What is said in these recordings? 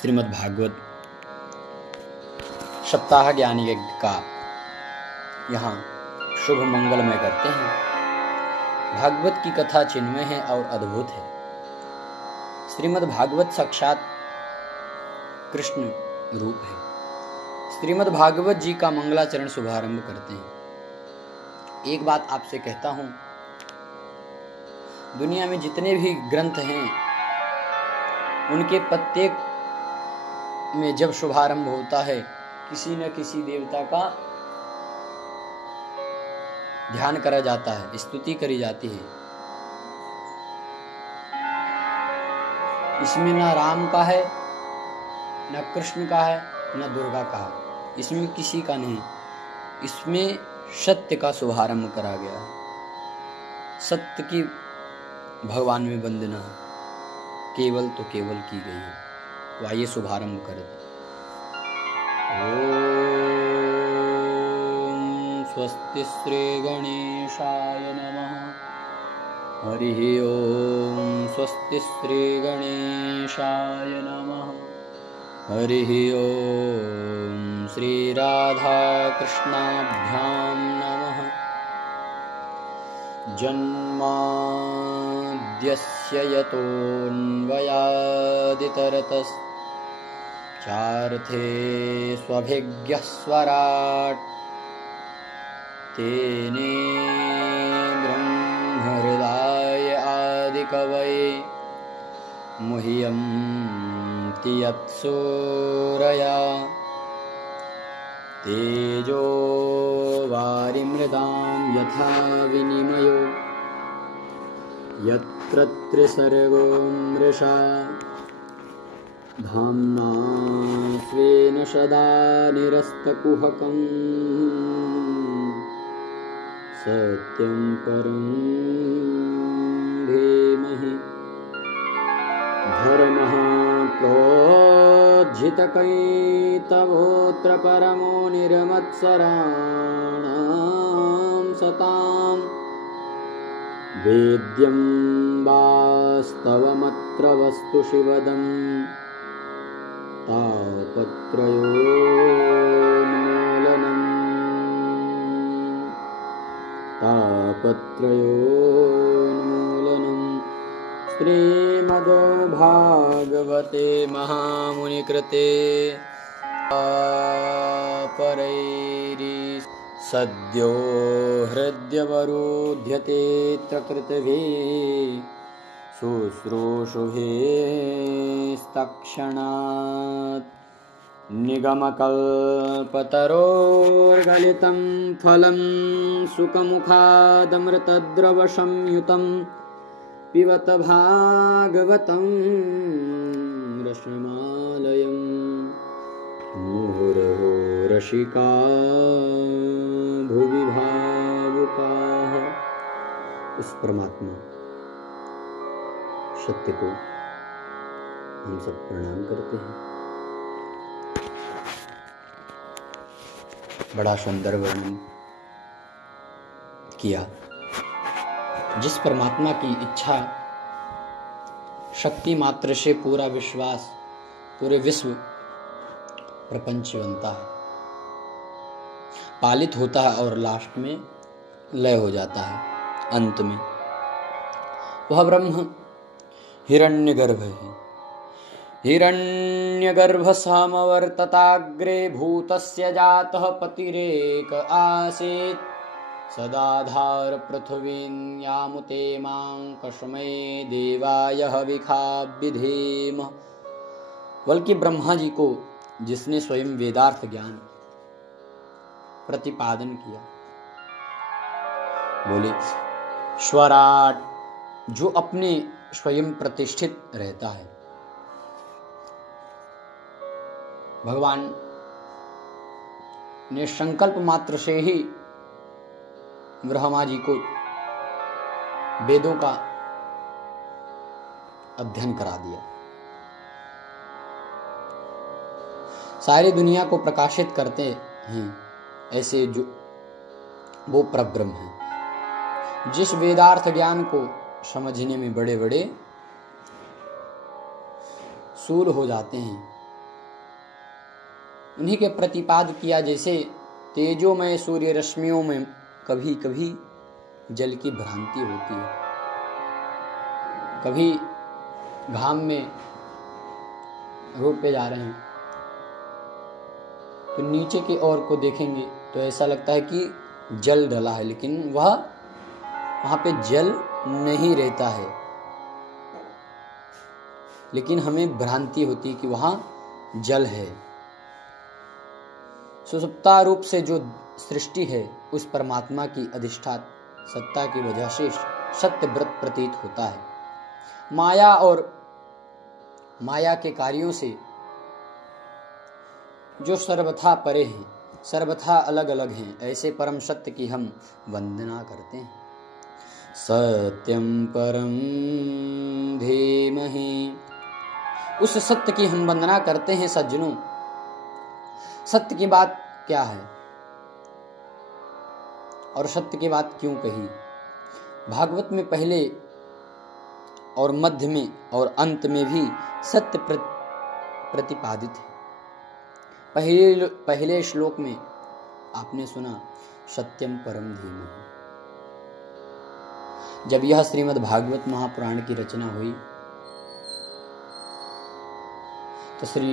श्रीमद् भागवत सप्ताह ज्ञान यज्ञ का यहाँ शुभ मंगलमय करते हैं। भागवत की कथा चिन्मय है और अद्भुत है। श्रीमद् भागवत साक्षात कृष्ण रूप है। श्रीमद् भागवत जी का मंगलाचरण शुभारंभ करते हैं। एक बात आपसे कहता हूँ, दुनिया में जितने भी ग्रंथ हैं उनके प्रत्येक में जब शुभारंभ होता है किसी न किसी देवता का ध्यान करा जाता है, स्तुति करी जाती है। इसमें न राम का है, न कृष्ण का है, न दुर्गा का है, इसमें किसी का नहीं। इसमें सत्य का शुभारंभ करा गया है। सत्य की भगवान में वंदना केवल तो केवल की गई है। तो आइए शुभारंभ करें। ओम स्वस्ति श्री गणेशाय नमः। हरि ओम स्वस्ति श्री गणेशाय नमः। हरि ओम श्री राधा कृष्णाभ्यां नमः। जन्माद्यस्य यतोऽन्वयादितरतश्चार्थे स्वभिज्ञः स्वराट् तेने ब्रह्महृदाय आदिकवये मुह्यन्ति यत्सूरया तेजो वारिमृदां यथा विनिमयो यत्र त्रिसर्गो मृषा धाम्ना स्वेन सदा निरस्तकुहकं सत्यं परं धीमहि। धर्मः प्रोज्झितकैतवोऽत्र परमो निर्मत्सराणां सताम् वेद्यं वास्तवमत्र वस्तु शिवदं तापत्रयोन्मूलनं श्रीमद्भागवते महामुनिकृते परैरी सद्यो हृद्यवरोध्यते कृतभिः शुश्रूषुभिस्तत्क्षणात् निगमकल्पतरोर्गलितं फलं सुखमुखादमृतद्रवसंयुतं पिबत भागवतं रसमालयम् मुहुर्मुहुः रसिका भुवि भावुकाः। उस परमात्मा सत्य को हम सब प्रणाम करते हैं। बड़ा सुंदर वर्णन किया। जिस परमात्मा की इच्छा शक्ति मात्र से पूरा विश्वास, पूरे विश्व प्रपंच बनता है, पालित होता है और लास्ट में लय हो जाता है। अंत में वह ब्रह्म हिरण्यगर्भ है। हिरण्यगर्भ समवर्तताग्रे भूतस्य जातः पतिरेक आसीत् सदाधार पृथ्वीं यामुते मां कस्मै देवाय हविखा विधेम। बल्कि ब्रह्मा जी को जिसने स्वयं वेदार्थ ज्ञान प्रतिपादन किया, बोले स्वराट, जो अपने स्वयं प्रतिष्ठित रहता है। भगवान ने संकल्प मात्र से ही ब्रह्मा जी को वेदों का अध्ययन करा दिया। सारी दुनिया को प्रकाशित करते हैं ऐसे जो वो परब्रह्म है। जिस वेदार्थ ज्ञान को समझने में बड़े बड़े सूल हो जाते हैं, उन्हीं के प्रतिपाद किया। जैसे तेजोमय सूर्य रश्मियों में कभी कभी जल की भ्रांति होती है, कभी घाम में रोड पे जा रहे हैं तो नीचे की ओर को देखेंगे तो ऐसा लगता है कि जल डला है, लेकिन वहां पे जल नहीं रहता है, लेकिन हमें भ्रांति होती है कि वहां जल है। सुसुप्ता रूप से जो सृष्टि है उस परमात्मा की अधिष्ठात सत्ता की वजह से सत्य व्रत प्रतीत होता है। माया और माया के कार्यों से जो सर्वथा परे हैं, सर्वथा अलग अलग हैं, ऐसे परम सत्य की हम वंदना करते हैं। सत्यम परम धीमहि, उस सत्य की हम वंदना करते हैं। सज्जनों, सत्य की बात क्या है और सत्य की बात क्यों कही? भागवत में पहले और मध्य में और अंत में भी सत्य प्रतिपादित है। पहले श्लोक में आपने सुना सत्यम परम धीमहि। जब यह श्रीमद् भागवत महापुराण की रचना हुई तो श्री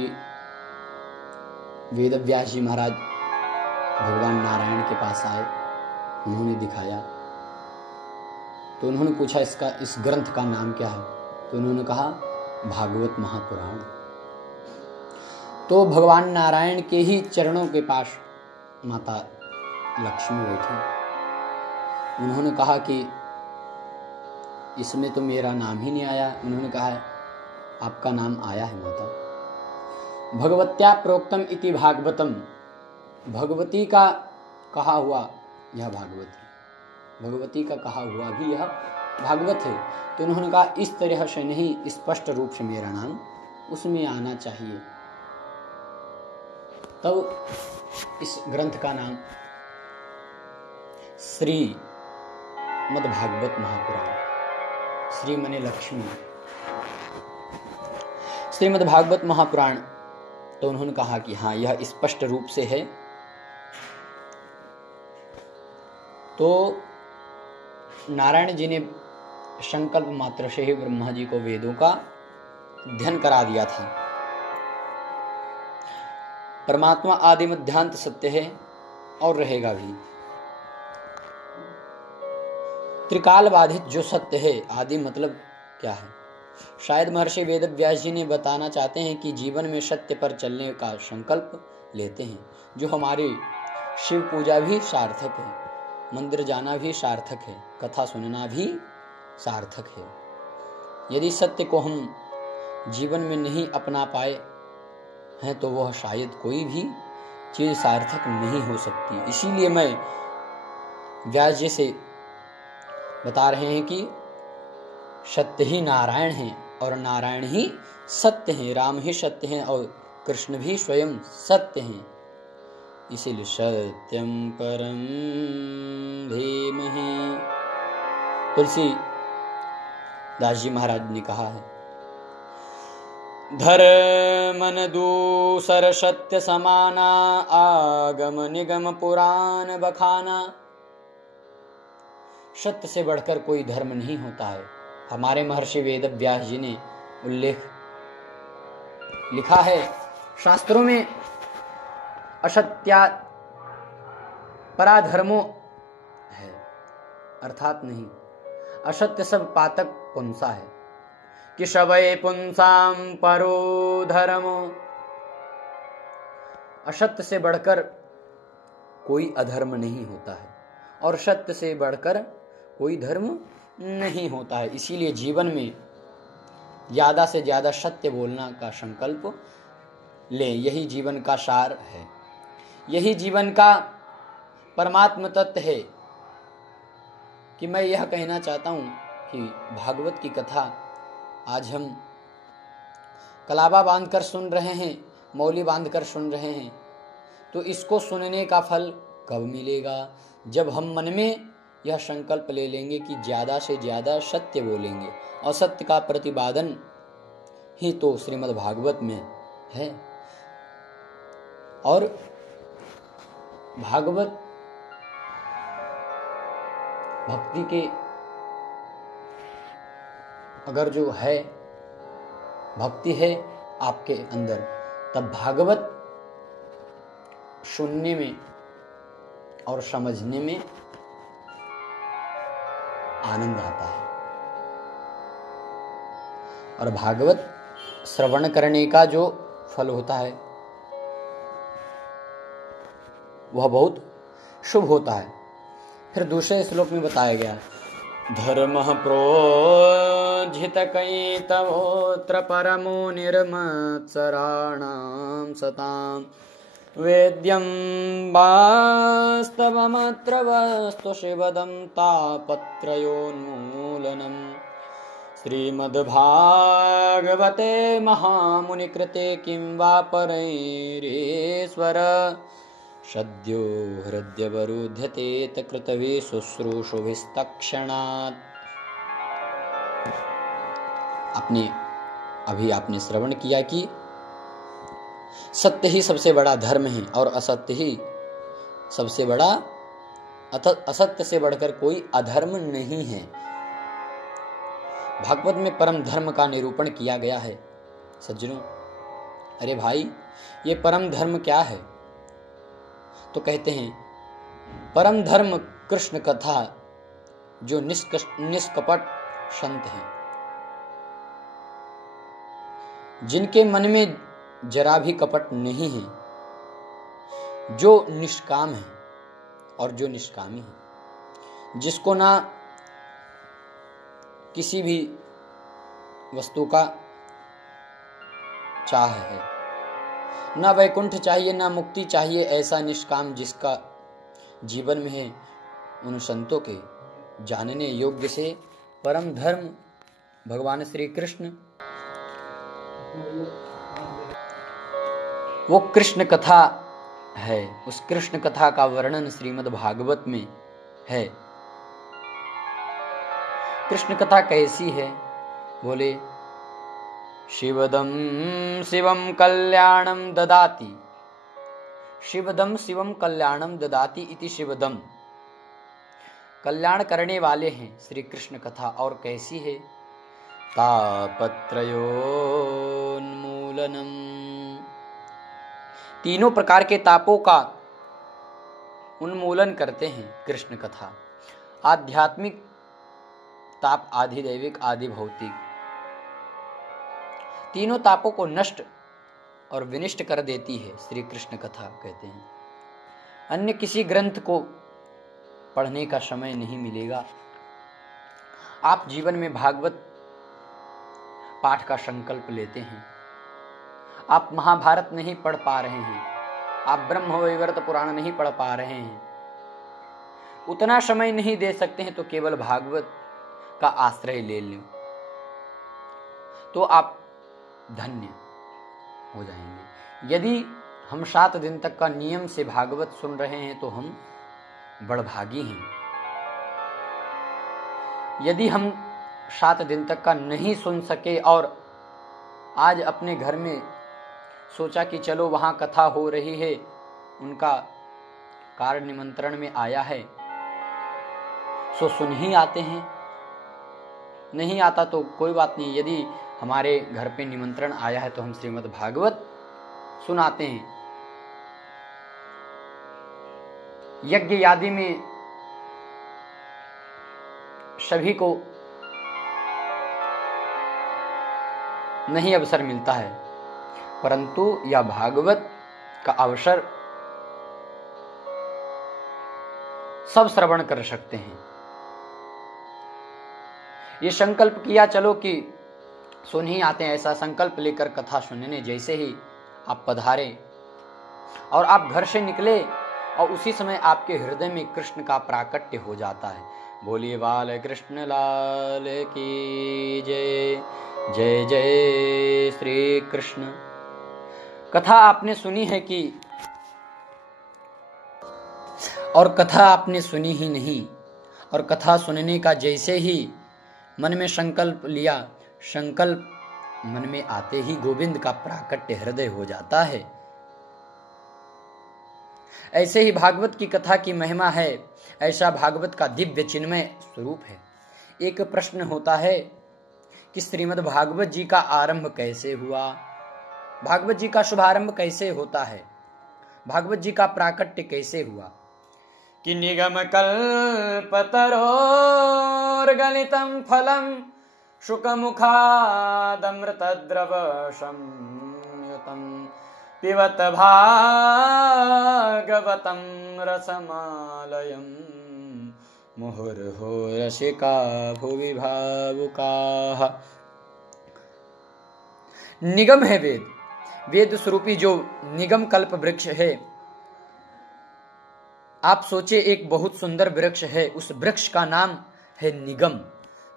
वेदव्यास जी महाराज भगवान नारायण के पास आए, उन्होंने दिखाया तो उन्होंने पूछा इस ग्रंथ का नाम क्या है? तो उन्होंने कहा भागवत महापुराण। तो भगवान नारायण के ही चरणों के पास माता लक्ष्मी बैठी। उन्होंने कहा कि इसमें तो मेरा नाम ही नहीं आया। उन्होंने कहा आपका नाम आया है माता। भगवत्या प्रोक्तम इति भागवतम, भगवती का कहा हुआ यह भागवत है, भगवती का कहा हुआ भी यह भागवत है। तो उन्होंने कहा इस तरह से नहीं, स्पष्ट रूप से मेरा नाम उसमें आना चाहिए। तब इस ग्रंथ का नाम श्री मद् भागवत महापुराण, श्री मने लक्ष्मी, श्रीमद् भागवत महापुराण। तो उन्होंने कहा कि हाँ, यह स्पष्ट रूप से है। तो नारायण जी ने संकल्प मात्र से ही ब्रह्मा जी को वेदों का अध्ययन करा दिया था। परमात्मा आदि मध्यांत सत्य है और रहेगा भी। त्रिकाल बाधित जो सत्य है, आदि मतलब क्या है? शायद महर्षि वेदव्यास जी ने बताना चाहते हैं कि जीवन में सत्य पर चलने का संकल्प लेते हैं। जो हमारी शिव पूजा भी सार्थक है, मंदिर जाना भी सार्थक है, कथा सुनना भी सार्थक है। यदि सत्य को हम जीवन में नहीं अपना पाए हैं तो वह शायद कोई भी चीज सार्थक नहीं हो सकती। इसीलिए मैं व्यास जी से बता रहे हैं कि सत्य ही नारायण है और नारायण ही सत्य है, राम ही सत्य है और कृष्ण भी स्वयं सत्य हैं। इसीलिए सत्यम परम धीमहि तुलसी दास जी महाराज ने कहा है, धर्मन दूसर सत्य समाना, आगम निगम पुराण बखाना। सत्य से बढ़कर कोई धर्म नहीं होता है। हमारे महर्षि वेदव्यास जी ने लिखा है शास्त्रों में, असत्या पराधर्मो है, अर्थात नहीं, असत्य सब पातक पुंसा है कि शवै पुंसाम परो धर्मो। असत्य से बढ़कर कोई अधर्म नहीं होता है और सत्य से बढ़कर कोई धर्म नहीं होता है। इसीलिए जीवन में ज्यादा से ज्यादा सत्य बोलना का संकल्प ले। यही जीवन का सार है, यही जीवन का परमात्म तत्व है। कि मैं यह कहना चाहता हूं कि भागवत की कथा आज हम कलावा बांधकर सुन रहे हैं, मौली बांधकर सुन रहे हैं, तो इसको सुनने का फल कब मिलेगा? जब हम मन में यह संकल्प ले लेंगे कि ज्यादा से ज्यादा सत्य बोलेंगे। और सत्य का प्रतिपादन ही तो श्रीमद् भागवत में है। और भागवत भक्ति के अगर जो है, भक्ति है आपके अंदर, तब भागवत सुनने में और समझने में आनंद आता है। और भागवत श्रवण करने का जो फल होता है वह बहुत शुभ होता है। फिर दूसरे श्लोक में बताया गया, धर्मः प्रोज्झितकैतवोऽत्र परमो निर्मत्सराणां सतां वेद्यं वास्तवमत्र वस्तु शिवदं तापत्रयोन्मूलनम् श्रीमद्भागवते महामुनिकृते किं वा परैरीश्वर सद्यो हृद्यवरुध्यते तकृतभिः शुश्रूषुभिस्तक्षणात्। आपने श्रवण किया कि सत्य ही सबसे बड़ा धर्म है और असत्य ही सबसे बड़ा, असत्य से बढ़कर कोई अधर्म नहीं है। भागवत में परम धर्म का निरूपण किया गया है। सज्जनों, अरे भाई, ये परम धर्म क्या है? तो कहते हैं, परम धर्म कृष्ण कथा, जो निष्कपट संत हैं, जिनके मन में जरा भी कपट नहीं है, जो निष्काम है और जो निष्कामी है, जिसको ना किसी भी वस्तु का चाह है, ना वैकुंठ चाहिए, ना मुक्ति चाहिए, ऐसा निष्काम जिसका जीवन में है, उन संतों के जानने योग्य से परम धर्म भगवान श्री कृष्ण, वो कृष्ण कथा है। उस कृष्ण कथा का वर्णन श्रीमद् भागवत में है। कृष्ण कथा कैसी है? बोले, शिवदम शिवम कल्याणम ददाति, शिवदम शिवम कल्याणम ददाति इति शिवदम, कल्याण करने वाले हैं श्री कृष्ण कथा। और कैसी है? तापत्रयोन्मूलनम, तीनों प्रकार के तापों का उन्मूलन करते हैं कृष्ण कथा। आध्यात्मिक ताप, आधि दैविक, आधि भौतिक, तीनों तापों को नष्ट और विनिष्ट कर देती है श्री कृष्ण कथा, कहते हैं। अन्य किसी ग्रंथ को पढ़ने का समय नहीं मिलेगा। आप जीवन में भागवत पाठ का संकल्प लेते हैं, आप महाभारत नहीं पढ़ पा रहे हैं, आप ब्रह्मवैवर्त पुराण नहीं पढ़ पा रहे हैं, उतना समय नहीं दे सकते हैं, तो केवल भागवत का आश्रय ले लो तो आप धन्य हो जाएंगे। यदि हम 7 दिन तक का नियम से भागवत सुन रहे हैं तो हम बड़भागी हैं। यदि हम 7 दिन तक का नहीं सुन सके और आज अपने घर में सोचा कि चलो वहां कथा हो रही है, उनका कार्य निमंत्रण में आया है, सो सुन ही आते हैं। नहीं आता तो कोई बात नहीं, यदि हमारे घर पे निमंत्रण आया है तो हम श्रीमद् भागवत सुनाते हैं। यज्ञ यादि में सभी को नहीं अवसर मिलता है, परंतु यह भागवत का अवसर सब श्रवण कर सकते हैं। ये संकल्प किया चलो कि सुन ही आते हैं, ऐसा संकल्प लेकर कथा सुनने जैसे ही आप पधारे और आप घर से निकले और उसी समय आपके हृदय में कृष्ण का प्राकट्य हो जाता है। बोलिए बाल कृष्ण लाल की जय। जय जय श्री कृष्ण। कथा आपने सुनी है कि, और कथा आपने सुनी ही नहीं, और कथा सुनने का जैसे ही मन में संकल्प लिया, संकल्प मन में आते ही गोविंद का प्राकट्य हृदय हो जाता है। ऐसे ही भागवत की कथा की महिमा है, ऐसा भागवत का दिव्य चिन्मय स्वरूप है। एक प्रश्न होता है कि श्रीमद् भागवत जी का आरंभ कैसे हुआ, भागवत जी का शुभारंभ कैसे होता है, भागवत जी का प्राकट्य कैसे हुआ। कि निगम कल्पतरोर्गलितं फलं शुकमुखादमृतद्रव संयुतं पिबत भागवतं रसमालयं मुहुर्हो रसिका भुवि भावुकाः। निगम है वेद, वेद स्वरूपी जो निगम कल्प वृक्ष है। आप सोचे एक बहुत सुंदर वृक्ष है, उस वृक्ष का नाम है निगम।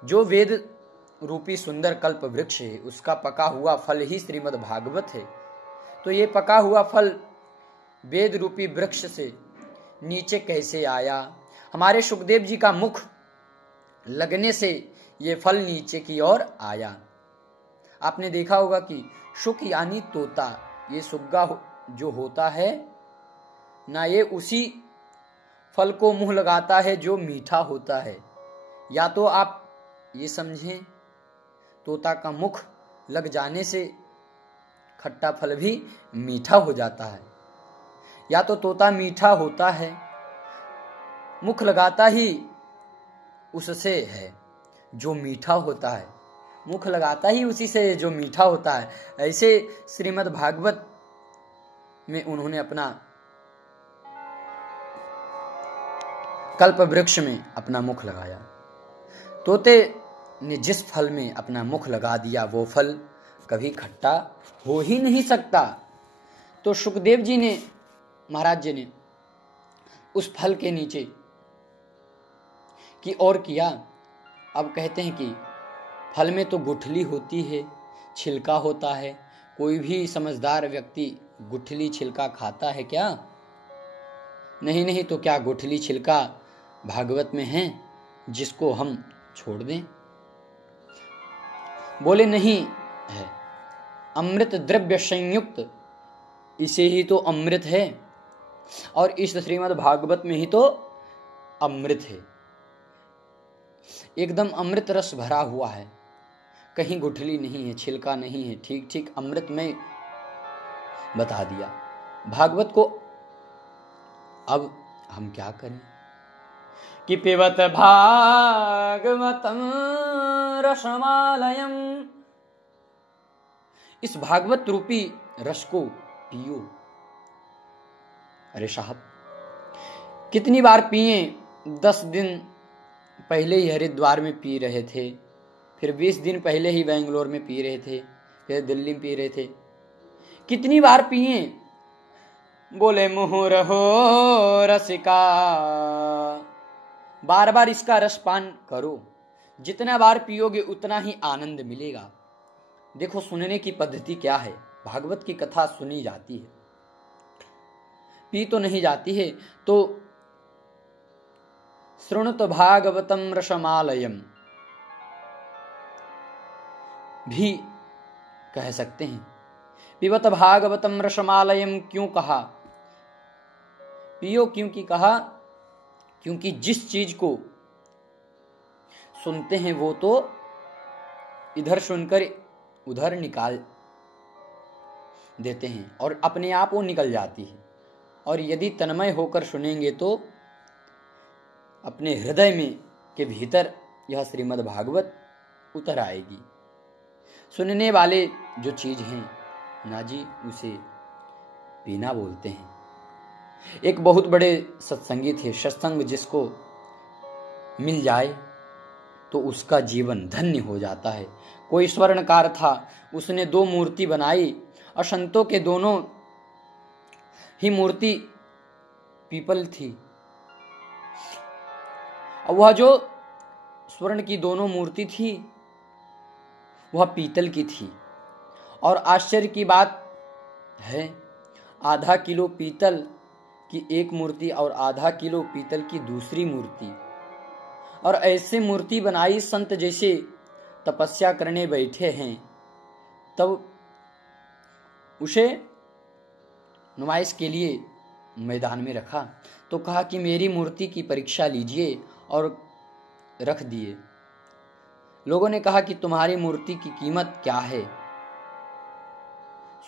जो वेद रूपी सुंदर कल्प वृक्ष है, उसका पका हुआ फल ही श्रीमद् भागवत है। तो ये पका हुआ फल वेद रूपी वृक्ष से नीचे कैसे आया? हमारे सुखदेव जी का मुख लगने से ये फल नीचे की ओर आया। आपने देखा होगा कि शुक यानी तोता, ये सुग्गा जो होता है ना, ये उसी फल को मुंह लगाता है जो मीठा होता है। या तो आप ये समझें तोता का मुख लग जाने से खट्टा फल भी मीठा हो जाता है, या तो तोता मीठा होता है, मुख लगाता ही उससे है जो मीठा होता है, मुख लगाता ही उसी से जो मीठा होता है। ऐसे श्रीमद् भागवत में उन्होंने अपना कल्प वृक्ष में अपना मुख लगाया। तोते ने जिस फल में अपना मुख लगा दिया वो फल कभी खट्टा हो ही नहीं सकता। तो सुखदेव जी ने, महाराज जी ने उस फल के नीचे की ओर किया। अब कहते हैं कि फल में तो गुठली होती है, छिलका होता है। कोई भी समझदार व्यक्ति गुठली छिलका खाता है क्या? नहीं नहीं, तो क्या गुठली छिलका भागवत में है जिसको हम छोड़ दें? बोले नहीं है, अमृत द्रव्य संयुक्त इसे ही तो अमृत है, और इस श्रीमद् भागवत में ही तो अमृत है। एकदम अमृत रस भरा हुआ है, कहीं गुठली नहीं है, छिलका नहीं है, ठीक ठीक अमृत में बता दिया भागवत को। अब हम क्या करें कि पिबत भागवतं रसमालयं, इस भागवत रूपी रस को पियो। अरे साहब, कितनी बार पिए? 10 दिन पहले ही हरिद्वार में पी रहे थे, फिर 20 दिन पहले ही बेंगलोर में पी रहे थे, फिर दिल्ली में पी रहे थे। कितनी बार पिए? बोले मुहुर हो रसिका, बार बार इसका रस पान करो। जितना बार पियोगे उतना ही आनंद मिलेगा। देखो सुनने की पद्धति क्या है। भागवत की कथा सुनी जाती है, पी तो नहीं जाती है। तो शृणुत भागवतम रसमालयम भी कह सकते हैं। पिबत भागवतम रसमालयम क्यों कहा? पियो क्योंकि कहा, क्योंकि जिस चीज को सुनते हैं वो तो इधर सुनकर उधर निकाल देते हैं और अपने आप वो निकल जाती है। और यदि तन्मय होकर सुनेंगे तो अपने हृदय में के भीतर यह श्रीमद् भागवत उतर आएगी। सुनने वाले जो चीज हैं ना जी, उसे पीना बोलते हैं। एक बहुत बड़े सत्संगी थे, सत्संग जिसको मिल जाए तो उसका जीवन धन्य हो जाता है। कोई स्वर्णकार था, उसने 2 मूर्ति बनाई और संतों के दोनों ही मूर्ति पीपल थी। और वह जो स्वर्ण की दोनों मूर्ति थी वह पीतल की थी। और आश्चर्य की बात है, आधा किलो पीतल की एक मूर्ति और आधा किलो पीतल की दूसरी मूर्ति। और ऐसे मूर्ति बनाई, संत जैसे तपस्या करने बैठे हैं तब उसे नुमाइश के लिए मैदान में रखा तो कहा कि मेरी मूर्ति की परीक्षा लीजिए, और रख दिए। लोगों ने कहा कि तुम्हारी मूर्ति की कीमत क्या है?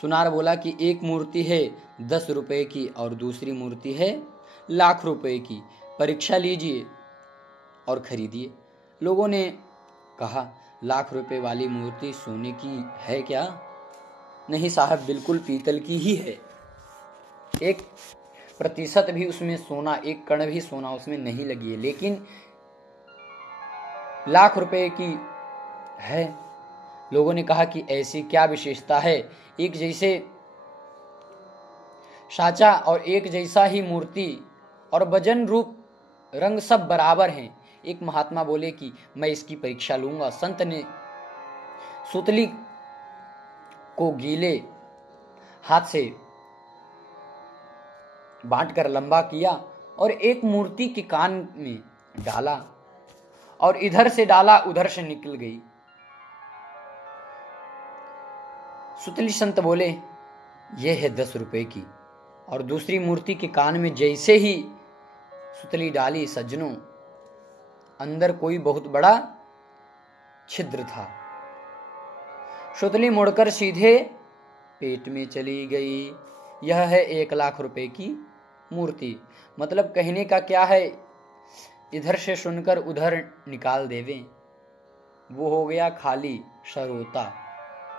सुनार बोला कि एक मूर्ति है 10 रुपए की और दूसरी मूर्ति है लाख रुपए की, परीक्षा लीजिए और खरीदिए। लोगों ने कहा, लाख रुपए वाली मूर्ति सोने की है क्या? नहीं साहब, बिल्कुल पीतल की ही है। 1% भी उसमें सोना, एक कण भी सोना उसमें नहीं लगी है, लेकिन लाख रुपए की है। लोगों ने कहा कि ऐसी क्या विशेषता है? एक जैसे साचा और एक जैसा ही मूर्ति और वजन रूप रंग सब बराबर हैं। एक महात्मा बोले कि मैं इसकी परीक्षा लूंगा। संत ने सुतली को गीले हाथ से बांटकर लंबा किया और एक मूर्ति के कान में डाला, और इधर से डाला उधर से निकल गई। सुतली संत बोले, यह है 10 रुपए की। और दूसरी मूर्ति के कान में जैसे ही सुतली डाली, सज्जनों, अंदर कोई बहुत बड़ा छिद्र था। सुतली मुड़कर सीधे पेट में चली गई। यह है 1 लाख रुपए की मूर्ति। मतलब कहने का क्या है, इधर से सुनकर उधर निकाल देवे, वो हो गया खाली श्रोता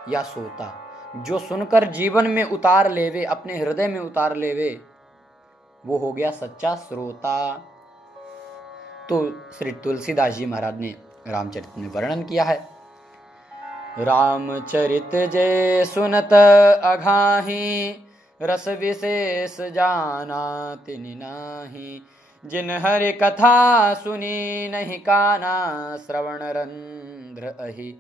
या सोता। जो सुनकर जीवन में उतार लेवे, अपने हृदय में उतार लेवे, वो हो गया सच्चा श्रोता। तो श्री तुलसीदास जी महाराज ने रामचरित में वर्णन किया है, रामचरित जय सुनत अघाही, रस विशेष जाना तिनि नाही। जिन हरि कथा सुनी नहीं काना, श्रवण रंध्र अहि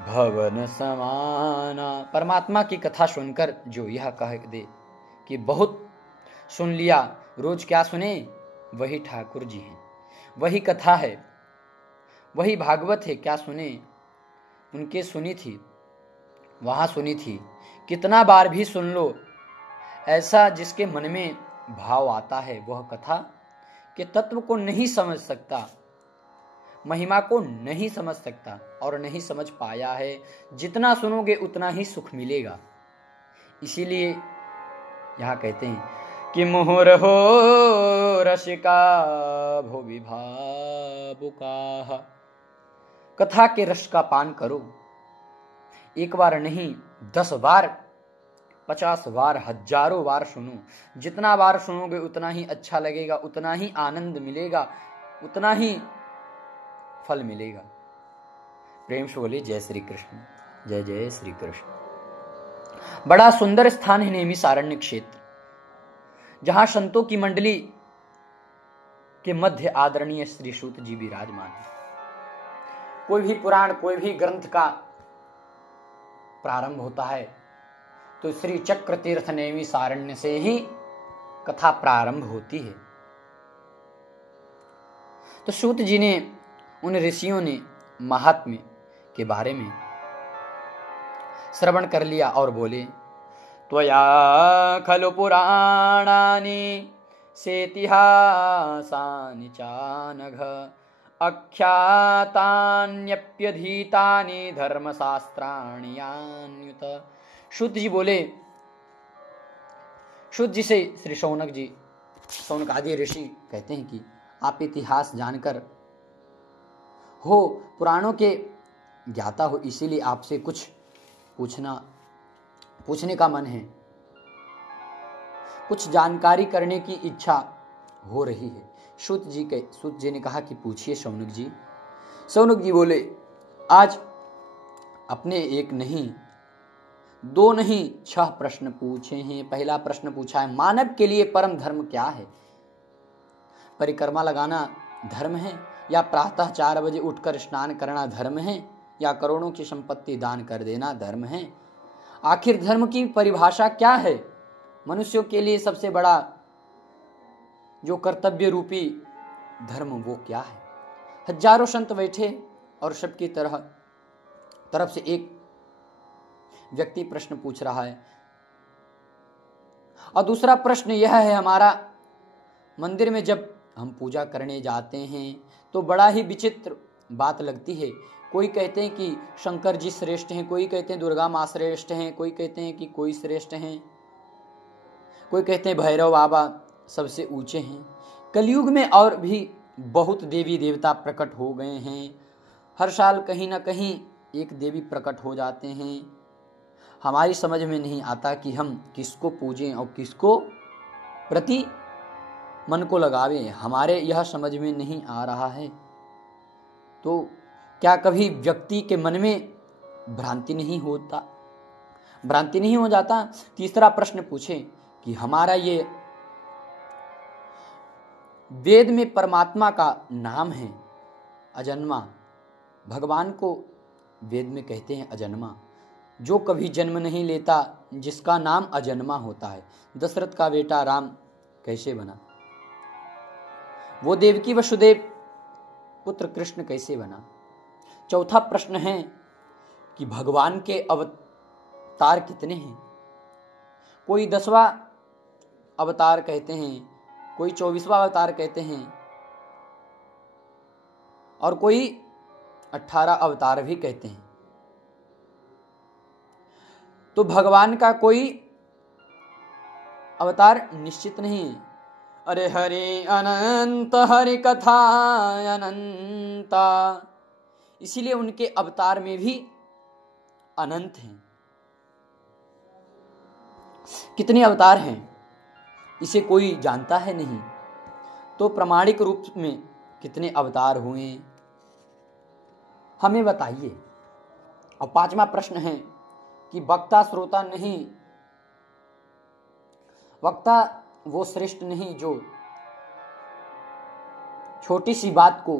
भवन समाना। परमात्मा की कथा सुनकर जो यह कह दे कि बहुत सुन लिया, रोज क्या सुने? वही ठाकुर जी हैं, वही कथा है, वही भागवत है। क्या सुने? उनके सुनी थी, वहां सुनी थी। कितना बार भी सुन लो, ऐसा जिसके मन में भाव आता है वह कथा के तत्व को नहीं समझ सकता, महिमा को नहीं समझ सकता और नहीं समझ पाया है। जितना सुनोगे उतना ही सुख मिलेगा। इसीलिए यहां कहते हैं कि मुहुर हो रसिका भुवि भावुकाः। कथा के रस का पान करो, एक बार नहीं 10 बार, 50 बार, हजारों बार सुनो। जितना बार सुनोगे उतना ही अच्छा लगेगा, उतना ही आनंद मिलेगा, उतना ही फल मिलेगा। प्रेम से बोले जय श्री कृष्ण, जय जय श्री कृष्ण। बड़ा सुंदर स्थान है नैमिषारण्य क्षेत्र, जहां संतों की मंडली के मध्य आदरणीय श्री सूत जी विराजमान है। कोई भी पुराण, कोई भी ग्रंथ का प्रारंभ होता है तो श्री चक्र तीर्थ नैमिषारण्य से ही कथा प्रारंभ होती है। तो सूत जी ने, उन ऋषियों ने महात्म्य के बारे में श्रवण कर लिया और बोले, त्वया खलु पुराणानि सेतिहासानि चानघ, आख्यातान्यप्यधीतानि धर्मशास्त्राणि यान्युत। शुद्ध जी बोले, शुद्ध जी से श्री शौनक जी, शौनक आदि ऋषि कहते हैं कि आप इतिहास जानकर हो, पुराणों के ज्ञाता हो, इसीलिए आपसे कुछ पूछने का मन है, कुछ जानकारी करने की इच्छा हो रही है। सूत जी ने कहा कि पूछिए शौनक जी। शौनक जी बोले, आज अपने एक नहीं, 2 नहीं, 6 प्रश्न पूछे हैं। पहला प्रश्न पूछा है, मानव के लिए परम धर्म क्या है? परिक्रमा लगाना धर्म है, या प्रातः 4 बजे उठकर स्नान करना धर्म है, या करोड़ों की संपत्ति दान कर देना धर्म है? आखिर धर्म की परिभाषा क्या है? मनुष्यों के लिए सबसे बड़ा जो कर्तव्य रूपी धर्म वो क्या है? हजारों संत बैठे और सबकी तरफ से एक व्यक्ति प्रश्न पूछ रहा है, और दूसरा प्रश्न यह है हमारा, मंदिर में जब हम पूजा करने जाते हैं तो बड़ा ही विचित्र बात लगती है। कोई कहते हैं कि शंकर जी श्रेष्ठ हैं, कोई कहते हैं दुर्गा माँ श्रेष्ठ हैं, कोई कहते हैं कि कोई श्रेष्ठ हैं, कोई कहते हैं भैरव बाबा सबसे ऊंचे हैं। कलयुग में और भी बहुत देवी देवता प्रकट हो गए हैं। हर साल कहीं ना कहीं एक देवी प्रकट हो जाते हैं। हमारी समझ में नहीं आता कि हम किसको पूजें और किसको प्रति मन को लगावे, हमारे यह समझ में नहीं आ रहा है। तो क्या कभी व्यक्ति के मन में भ्रांति नहीं हो जाता? तीसरा प्रश्न पूछें कि हमारा ये वेद में परमात्मा का नाम है अजन्मा, भगवान को वेद में कहते हैं अजन्मा, जो कभी जन्म नहीं लेता, जिसका नाम अजन्मा होता है। दशरथ का बेटा राम कैसे बना? वो देवकी वसुदेव पुत्र कृष्ण कैसे बना? चौथा प्रश्न है कि भगवान के अवतार कितने हैं? कोई 10वां अवतार कहते हैं, कोई 24वां अवतार कहते हैं और कोई 18 अवतार भी कहते हैं। तो भगवान का कोई अवतार निश्चित नहीं है। अरे हरे अनंत हरि कथा अनंता, इसीलिए उनके अवतार में भी अनंत हैं। कितने अवतार हैं इसे कोई जानता है नहीं। तो प्रामाणिक रूप में कितने अवतार हुए हमें बताइए। और 5वां प्रश्न है कि वक्ता श्रोता नहीं, वक्ता वो श्रेष्ठ नहीं जो छोटी सी बात को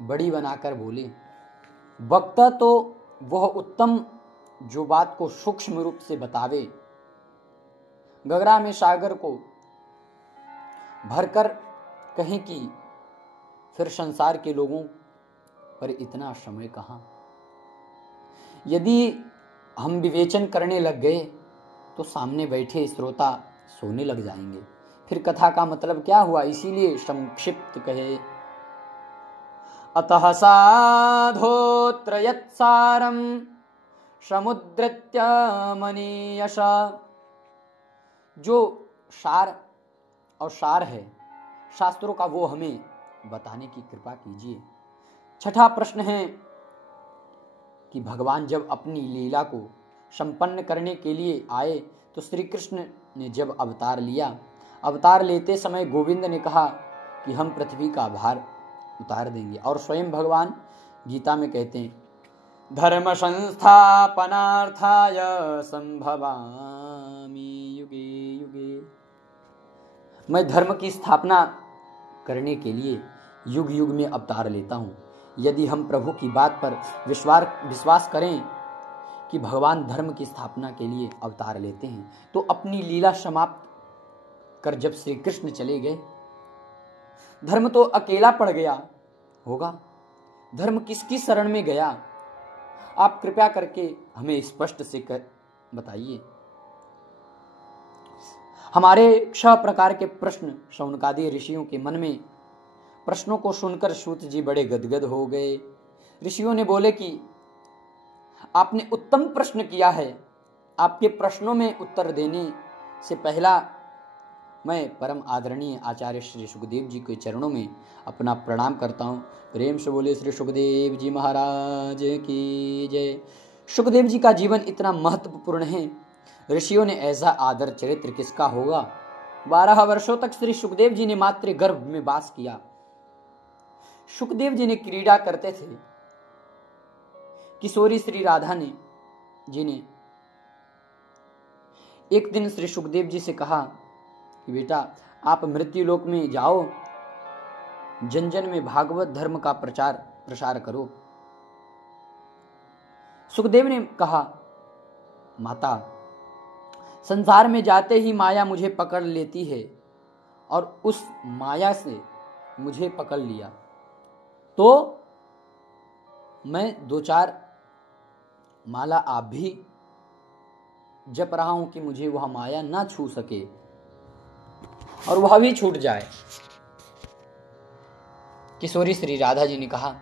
बड़ी बनाकर बोले। वक्ता तो वह उत्तम जो बात को सूक्ष्म रूप से बतावे। गगरा में सागर को भरकर कहें कि फिर संसार के लोगों पर इतना समय कहाँ। यदि हम विवेचन करने लग गए तो सामने बैठे श्रोता सोने लग जाएंगे, फिर कथा का मतलब क्या हुआ। इसीलिए संक्षिप्त कहे, अतः साधोत्र यत्सारं समुद्रत्य मनीयसा, जो सार और सार है शास्त्रों का वो हमें बताने की कृपा कीजिए। छठा प्रश्न है कि भगवान जब अपनी लीला को संपन्न करने के लिए आए तो श्री कृष्ण ने जब अवतार लिया, अवतार लेते समय गोविंद ने कहा कि हम पृथ्वी का भार उतार देंगे। और स्वयं भगवान गीता में कहते हैं, धर्म संस्थापनार्थाय संभवामि युगे युगे, मैं धर्म की स्थापना करने के लिए युग युग में अवतार लेता हूँ। यदि हम प्रभु की बात पर विश्वास करें कि भगवान धर्म की स्थापना के लिए अवतार लेते हैं, तो अपनी लीला समाप्त कर जब श्री कृष्ण चले गए, धर्म तो अकेला पड़ गया होगा। धर्म किसकी शरण में गया? आप कृपया करके हमें स्पष्ट से बताइए। हमारे 6 प्रकार के प्रश्न शौनकादि ऋषियों के मन में, प्रश्नों को सुनकर सूत जी बड़े गदगद हो गए। ऋषियों ने बोले कि आपने उत्तम प्रश्न किया है। आपके प्रश्नों में उत्तर देने से पहला मैं परम आदरणीय आचार्य श्री सुखदेव जी के चरणों में अपना प्रणाम करता हूँ। प्रेम से बोले श्री सुखदेव जी महाराज की जय। सुखदेव जी का जीवन इतना महत्वपूर्ण है, ऋषियों ने ऐसा आदर चरित्र किसका होगा। 12 वर्षों तक श्री सुखदेव जी ने मातृ गर्भ में वास किया। सुखदेव जी ने क्रीड़ा करते थे। किशोरी श्री राधा जी ने एक दिन श्री सुखदेव जी से कहा कि बेटा आप मृत्यु लोक में जाओ, जन जन में भागवत धर्म का प्रसार करो। सुखदेव ने कहा, माता संसार में जाते ही माया मुझे पकड़ लेती है और उस माया से मुझे पकड़ लिया तो मैं 2-4 माला आप भी जप रहा हूं कि मुझे वह माया ना छू सके। और वह भी छूट जाए। किशोरी श्री राधा जी ने कहा,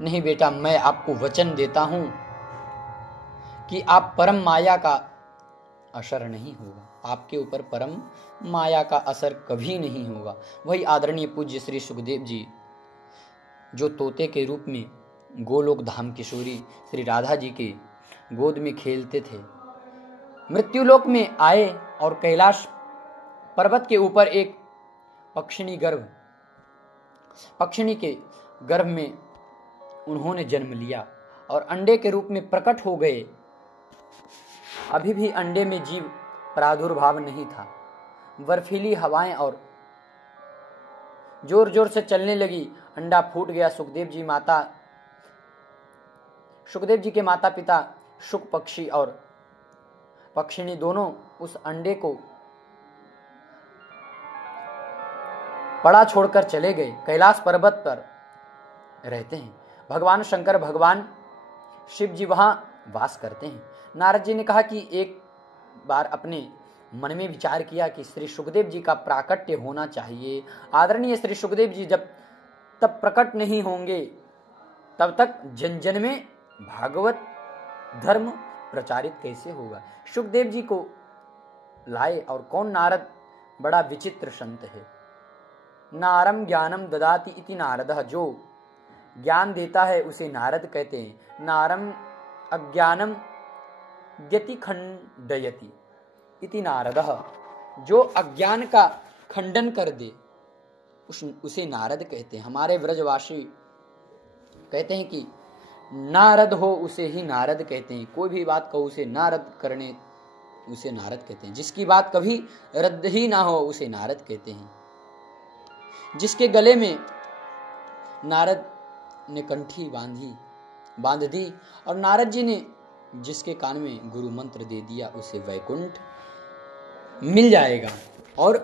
नहीं बेटा, मैं आपको वचन देता हूं कि आप परम माया का असर नहीं होगा, आपके ऊपर परम माया का असर कभी नहीं होगा। वही आदरणीय पूज्य श्री सुखदेव जी जो तोते के रूप में गोलोक धाम किशोरी श्री राधा जी के गोद में खेलते थे, मृत्युलोक में आए और कैलाश पर्वत के ऊपर एक पक्षिणी के गर्भ में उन्होंने जन्म लिया और अंडे के रूप में प्रकट हो गए। अभी भी अंडे में जीव प्रादुर्भाव नहीं था। बर्फीली हवाएं और जोर जोर से चलने लगी, अंडा फूट गया। सुखदेव जी के माता पिता शुक पक्षी और पक्षिणी दोनों उस अंडे को पड़ा छोड़कर चले गए। कैलाश पर्वत पर रहते हैं भगवान शंकर, भगवान शिव जी वहां वास करते हैं। नारद जी ने कहा कि एक बार अपने मन में विचार किया कि श्री सुखदेव जी का प्राकट्य होना चाहिए। आदरणीय श्री सुखदेव जी जब तब प्रकट नहीं होंगे तब तक जन जन में भागवत धर्म प्रचारित कैसे होगा। सुखदेव जी को लाए और कौन? नारद। बड़ा विचित्र संत है। नारम ज्ञानम ददाति इति नारदः, जो ज्ञान देता है उसे नारद कहते हैं। नारम अज्ञानम व्यति खंडयति इति नारदः, जो अज्ञान का खंडन कर दे उसे नारद कहते हैं। हमारे ब्रजवासी कहते हैं कि नारद हो उसे ही नारद कहते हैं। कोई भी बात कहो उसे नारद करने उसे नारद कहते हैं। जिसकी बात कभी रद्द ही ना हो उसे नारद कहते हैं। जिसके गले में नारद ने कंठी बांध दी और नारद जी ने जिसके कान में गुरु मंत्र दे दिया उसे वैकुंठ मिल जाएगा और